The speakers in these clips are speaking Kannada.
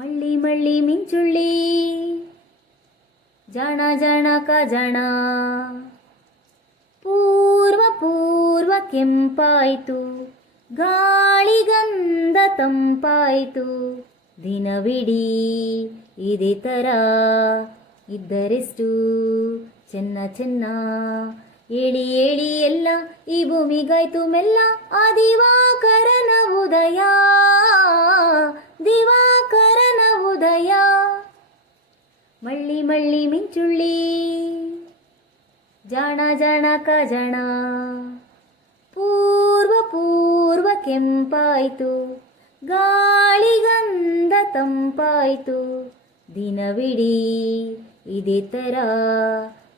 ಮಳ್ಳಿ ಮಳ್ಳಿ ಮಿಂಚುಳ್ಳಿ. ಜಣ ಜಾಣ ಜಣ. ಪೂರ್ವ ಪೂರ್ವ ಕೆಂಪಾಯಿತು. ಗಾಳಿಗಂಧ ತಂಪಾಯಿತು. ದಿನವಿಡೀ ಇದೇ ಥರ ಇದ್ದರೆಷ್ಟು ಚೆನ್ನ ಚೆನ್ನ. ಏಳಿ ಏಳಿ ಎಲ್ಲ ಈ ಭೂಮಿಗಾಯ್ತು ಮೆಲ್ಲ. ಆದಿವಾಕರನ ದಿವಾಕರನ ಉದಯ. ಮಳ್ಳಿ ಮಿಂಚುಳ್ಳಿ. ಜಾಣ ಜಾಣ ಕಜಣ ಪೂರ್ವ ಪೂರ್ವ ಕೆಂಪಾಯಿತು. ಗಾಳಿಗಂಧ ತಂಪಾಯ್ತು. ದಿನವಿಡೀ ಇದೇ ಥರ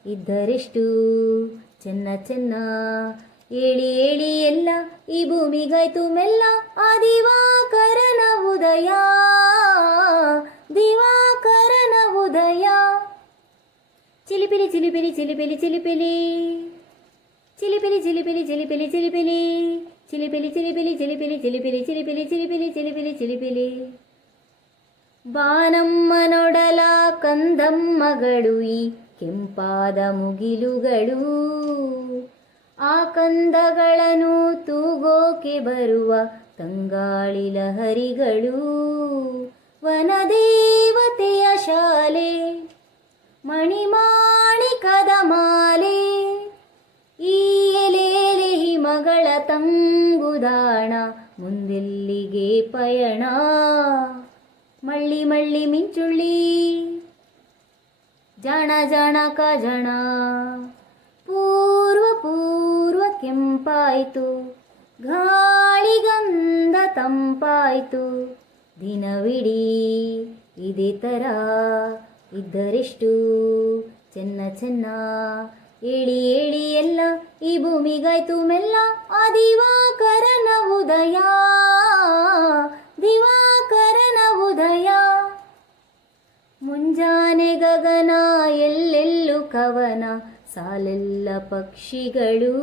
ಇದ್ದರೆಷ್ಟು ಚೆನ್ನ ಚೆನ್ನ. ಏಳಿ ಏಳಿ ಎಲ್ಲ ಈ ಭೂಮಿಗಾಯ್ತು ಮೆಲ್ಲ. ಆ ಚಿಲಿಪಿಲಿ ಚಿಲಿಪಿಲಿ ಚಿಲಿಪಿಲಿ ಚಿಲಿಪಿಲಿ ಚಿಲಿಪಿಲಿ ಚಿಲಿಪಿಲಿ ಚಿಲಿಪಿಲಿ ಚಿಲಿಪಿಲಿ ಚಿಲಿಪಿಲಿ ಚಿಲಿಪಿಲಿ ಚಿಲಿಪಿಲಿ ಚಿಲಿಪಿಲಿ ಚಿಲಿಪಿಲಿ ಚಿಲಿಪಿಲಿ ಚಿಲಿಪಿಲಿ ಚಿಲಿಪಿಲಿ ಬಾನಮ್ಮನೊಡಲ ಕಂದಮ್ಮಗಳು, ಈ ಕೆಂಪಾದ ಮುಗಿಲುಗಳು. ಆ ಕಂದಗಳನ್ನು ತೂಗೋಕೆ ಬರುವ ತಂಗಾಳಿ ಲಹರಿಗಳು. ವನದೇವತೆಯ ಶಾಲೆ ಮಣಿಮಾಣಿಕದ ಮುಂದೆಲ್ಲಿಗೆ ಪಯಣ? ಮಳ್ಳಿ ಮಳ್ಳಿ ಮಿಂಚುಳ್ಳಿ. ಜಾಣ ಜಾಣ ಕಜಣ. ಪೂರ್ವ ಪೂರ್ವ ಕೆಂಪಾಯಿತು. ಗಾಳಿಗಂಧ ತಂಪಾಯಿತು. ದಿನವಿಡೀ ಇದೇ ಥರ ಇದ್ದರೆಷ್ಟು. ಚೆನ್ನ ಚೆನ್ನ ಏಳಿ ಏಳಿ ಎಲ್ಲ ಈ ಭೂಮಿಗಾಯ್ತು ಮೆಲ್ಲ. ಆದಿವಾಕರನ ದಿವಾಕರನ ಉದಯ. ಕವನ ಸಾಲೆಲ್ಲ ಪಕ್ಷಿಗಳು.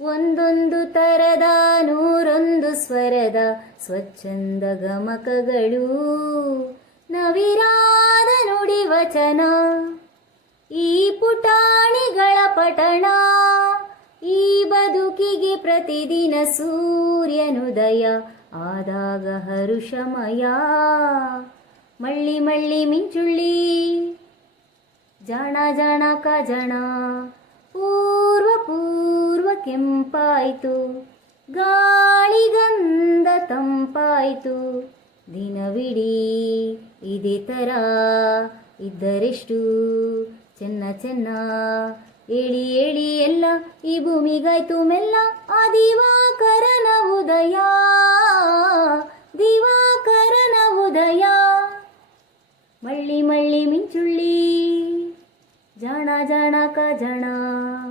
ಒಂದೊಂದು ತರದ, ನೂರೊಂದು ಸ್ವರದ ಸ್ವಚ್ಛಂದ ಗಮಕಗಳು. ನವಿರಾದ ನುಡಿ ವಚನ, ಈ ಪುಟಾಣಿಗಳ ಪಠಣ, ಈ ಬದುಕಿಗೆ ಪ್ರತಿದಿನ ಸೂರ್ಯನುದಯ ಆದಾಗ ಹರುಷಮಯ. ಮಳ್ಳಿ ಮಳ್ಳಿ ಮಿಂಚುಳ್ಳಿ ಜಾಣ ಜಾಣ ಜಣ. ಪೂರ್ವ ಪೂರ್ವ ಕೆಂಪಾಯಿತು. ಗಾಳಿಗಂಧ ತಂಪಾಯಿತು. ದಿನವಿಡೀ ಇದೇ ಥರ ಇದ್ದರೆಷ್ಟು ಚೆನ್ನ ಚೆನ್ನ. ಏಳಿ ಏಳಿ ಎಲ್ಲ ಈ ಭೂಮಿಗಾಯ್ತು ಮೆಲ್ಲ. ಆ ದಿವಾಕರನ ಉದಯ. ದಿವಾಕರನ ಉದಯ. ಮಳ್ಳಿ ಮಳ್ಳಿ ಮಿಂಚುಳ್ಳಿ जाना जाना का जाना।